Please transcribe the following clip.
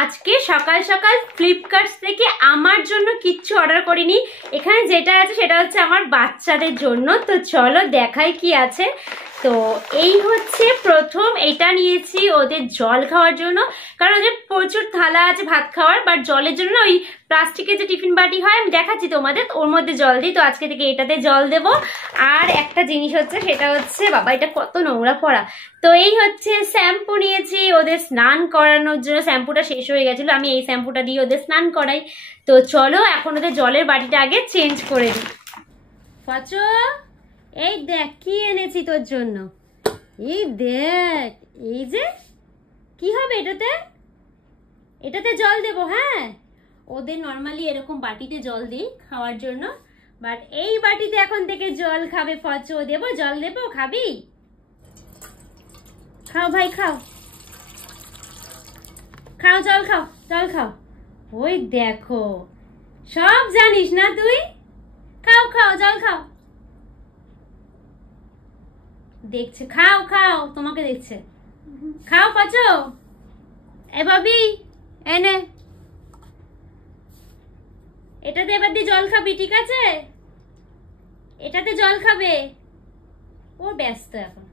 আজকে সকাল সকাল ফ্লিপকার্ট থেকে আমার জন্য কিচ্ছু অর্ডার করিনি। এখানে যেটা আছে সেটা হচ্ছে আমার বাচ্চাদের জন্য। তো চলো দেখাই কি আছে। তো এই হচ্ছে প্রথম, এটা নিয়েছি ওদের জল খাওয়ার জন্য, কারণ ওদের প্রচুর থালা আছে ভাত খাওয়ার, বাট জলের জন্য ওই প্লাস্টিকের যে টিফিন বাটি হয় আমি দেখাচ্ছি তোমাদের, ওর মধ্যে জল দিই। তো আজকে থেকে এটাতে জল দেব। আর একটা জিনিস হচ্ছে, সেটা হচ্ছে বাবা এটা কত নোংরা পড়া। তো এই হচ্ছে শ্যাম্পু নিয়েছি ওদের স্নান করানোর জন্য। শ্যাম্পুটা শেষ হয়ে গেছিলো, আমি এই শ্যাম্পুটা দিয়ে ওদের স্নান করাই। তো চলো এখন ওদের জলের বাটিটা আগে চেঞ্জ করে দিই। পাচো, এই দেখ কি এনেছি তোর জন্য। এই দেখ, এই যে কি হবে এটাতে, এটাতে জল দেবো। হ্যাঁ, ওদের নর্মালি এরকম বাটিতে জল দিই খাওয়ার জন্য, বাট এই বাটিতে এখন থেকে জল খাবে। ফচো, দেবো জল, দেবো, খাবি? খাও ভাই, খাও খাও, জল খাও, জল খাও। ওই দেখো, সব জানিস না তুই। খাও খাও, জল খাও। দেখছে, খাও খাও, তোমাকে দেখছে। খাও পাচো। এ ভাবি, এনে এটাতে এবার দিয়ে জল খাবি, ঠিক আছে? এটাতে জল খাবে। ও ব্যস্ত এখন।